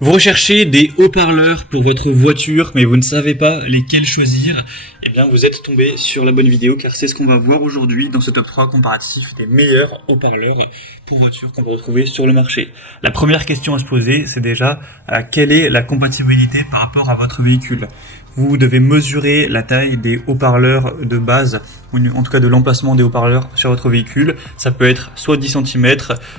Vous recherchez des haut-parleurs pour votre voiture, mais vous ne savez pas lesquels choisir. Eh bien, vous êtes tombé sur la bonne vidéo, car c'est ce qu'on va voir aujourd'hui dans ce top 3 comparatif des meilleurs haut-parleurs pour voiture qu'on peut retrouver sur le marché. La première question à se poser, c'est déjà quelle est la compatibilité par rapport à votre véhicule. Vous devez mesurer la taille des haut-parleurs de base, ou en tout cas de l'emplacement des haut-parleurs sur votre véhicule. Ça peut être soit 10 cm,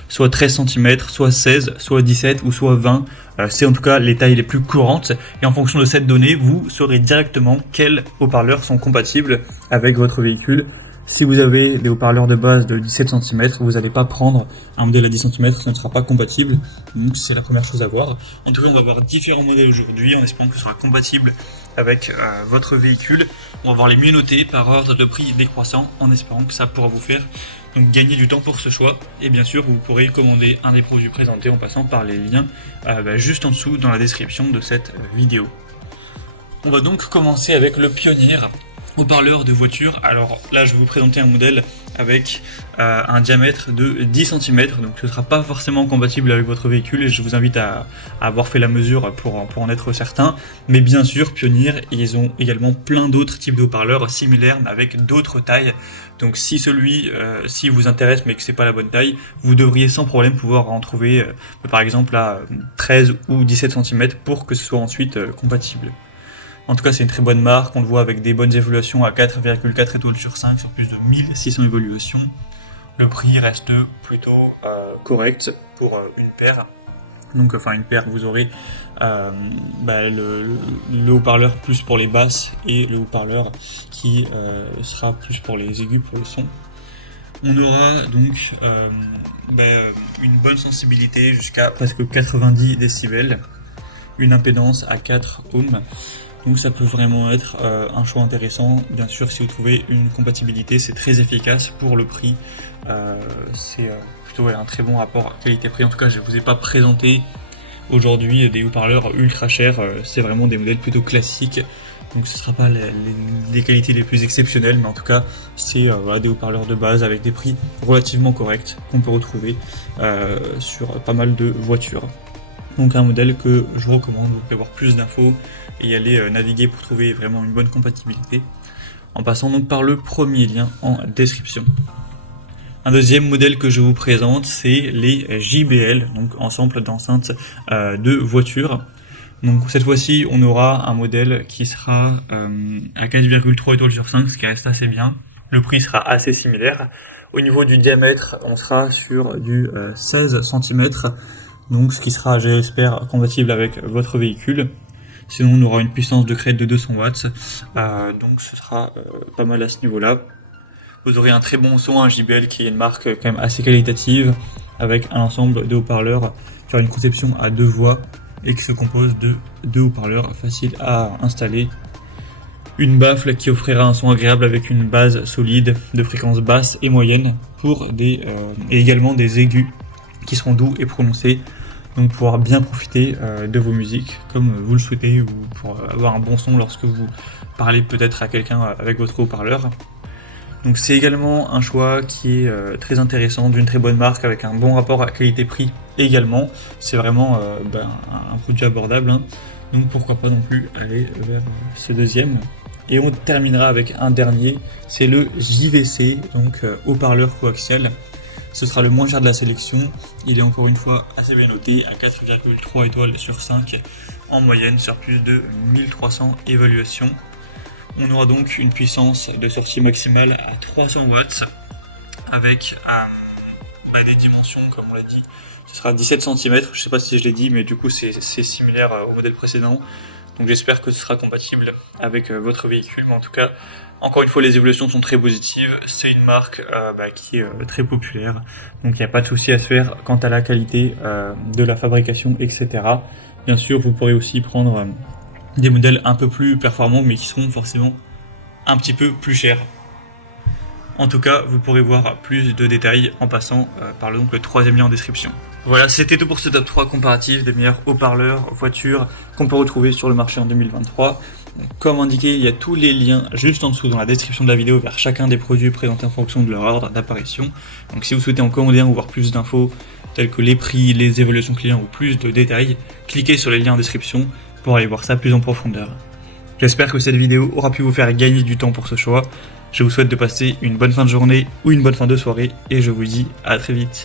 soit 13 cm, soit 16, soit 17 ou soit 20. C'est en tout cas les tailles les plus courantes. Et en fonction de cette donnée, vous saurez directement quels haut-parleurs sont compatibles avec votre véhicule. Si vous avez des haut-parleurs de base de 17 cm, vous n'allez pas prendre un modèle à 10 cm, ça ne sera pas compatible. Donc c'est la première chose à voir. En tout cas, on va voir différents modèles aujourd'hui en espérant que ce sera compatible avec votre véhicule. On va voir les mieux notés par ordre de prix décroissant en espérant que ça pourra vous faire donc gagner du temps pour ce choix. Et bien sûr, vous pourrez commander un des produits présentés en passant par les liens juste en dessous dans la description de cette vidéo. On va donc commencer avec le Pioneer haut-parleur de voiture. Alors là, je vais vous présenter un modèle avec un diamètre de 10 cm, donc ce ne sera pas forcément compatible avec votre véhicule et je vous invite à avoir fait la mesure pour en être certain. Mais bien sûr, Pioneer, ils ont également plein d'autres types de haut-parleurs similaires mais avec d'autres tailles. Donc si si vous intéresse mais que c'est pas la bonne taille, vous devriez sans problème pouvoir en trouver par exemple à 13 ou 17 cm pour que ce soit ensuite compatible. En tout cas, c'est une très bonne marque, on le voit avec des bonnes évaluations à 4,4 étoiles sur 5 sur plus de 1600 évaluations. Le prix reste plutôt correct pour une paire. Donc, enfin, une paire, vous aurez le haut-parleur plus pour les basses et le haut-parleur qui sera plus pour les aigus, pour le son. On aura donc une bonne sensibilité jusqu'à presque 90 décibels, une impédance à 4 ohms. Donc ça peut vraiment être un choix intéressant. Bien sûr, si vous trouvez une compatibilité, c'est très efficace pour le prix. C'est plutôt un très bon rapport qualité-prix. En tout cas, je ne vous ai pas présenté aujourd'hui des haut-parleurs ultra chers. C'est vraiment des modèles plutôt classiques. Donc ce ne sera pas les qualités les plus exceptionnelles, mais en tout cas, c'est des haut-parleurs de base avec des prix relativement corrects qu'on peut retrouver sur pas mal de voitures. Donc un modèle que je vous recommande, vous pouvez avoir plus d'infos et aller naviguer pour trouver vraiment une bonne compatibilité, en passant donc par le premier lien en description. Un deuxième modèle que je vous présente, c'est les JBL, donc ensemble d'enceintes de voiture. Donc cette fois-ci, on aura un modèle qui sera à 4,3 étoiles sur 5, ce qui reste assez bien. Le prix sera assez similaire. Au niveau du diamètre, on sera sur du 16 cm. Donc ce qui sera, j'espère, compatible avec votre véhicule. Sinon on aura une puissance de crête de 200 watts, donc ce sera pas mal à ce niveau-là. Vous aurez un très bon son, un JBL qui est une marque quand même assez qualitative, avec un ensemble de haut-parleurs qui aura une conception à 2 voix et qui se compose de 2 haut-parleurs faciles à installer. Une baffle qui offrira un son agréable avec une base solide de fréquence basse et moyenne et également des aigus qui seront doux et prononcés, donc pouvoir bien profiter de vos musiques comme vous le souhaitez, ou pour avoir un bon son lorsque vous parlez peut-être à quelqu'un avec votre haut-parleur. Donc c'est également un choix qui est très intéressant, d'une très bonne marque avec un bon rapport à qualité-prix également. C'est vraiment un produit abordable, hein. Donc pourquoi pas non plus aller vers ce deuxième. Et on terminera avec un dernier, c'est le JVC, donc haut-parleur coaxial. Ce sera le moins cher de la sélection, il est encore une fois assez bien noté à 4,3 étoiles sur 5 en moyenne sur plus de 1300 évaluations. On aura donc une puissance de sortie maximale à 300 watts avec des dimensions, comme on l'a dit, ce sera 17 cm, je ne sais pas si je l'ai dit, mais du coup c'est similaire au modèle précédent. Donc j'espère que ce sera compatible avec votre véhicule, mais en tout cas, encore une fois, les évolutions sont très positives. C'est une marque qui est très populaire, donc il n'y a pas de souci à se faire quant à la qualité de la fabrication, etc. Bien sûr, vous pourrez aussi prendre des modèles un peu plus performants, mais qui seront forcément un petit peu plus chers. En tout cas, vous pourrez voir plus de détails en passant par le troisième lien en description. Voilà, c'était tout pour ce top 3 comparatif des meilleurs haut-parleurs voitures qu'on peut retrouver sur le marché en 2023. Comme indiqué, il y a tous les liens juste en dessous dans la description de la vidéo vers chacun des produits présentés en fonction de leur ordre d'apparition. Donc si vous souhaitez en commander un ou voir plus d'infos, tels que les prix, les évaluations clients ou plus de détails, cliquez sur les liens en description pour aller voir ça plus en profondeur. J'espère que cette vidéo aura pu vous faire gagner du temps pour ce choix. Je vous souhaite de passer une bonne fin de journée ou une bonne fin de soirée et je vous dis à très vite.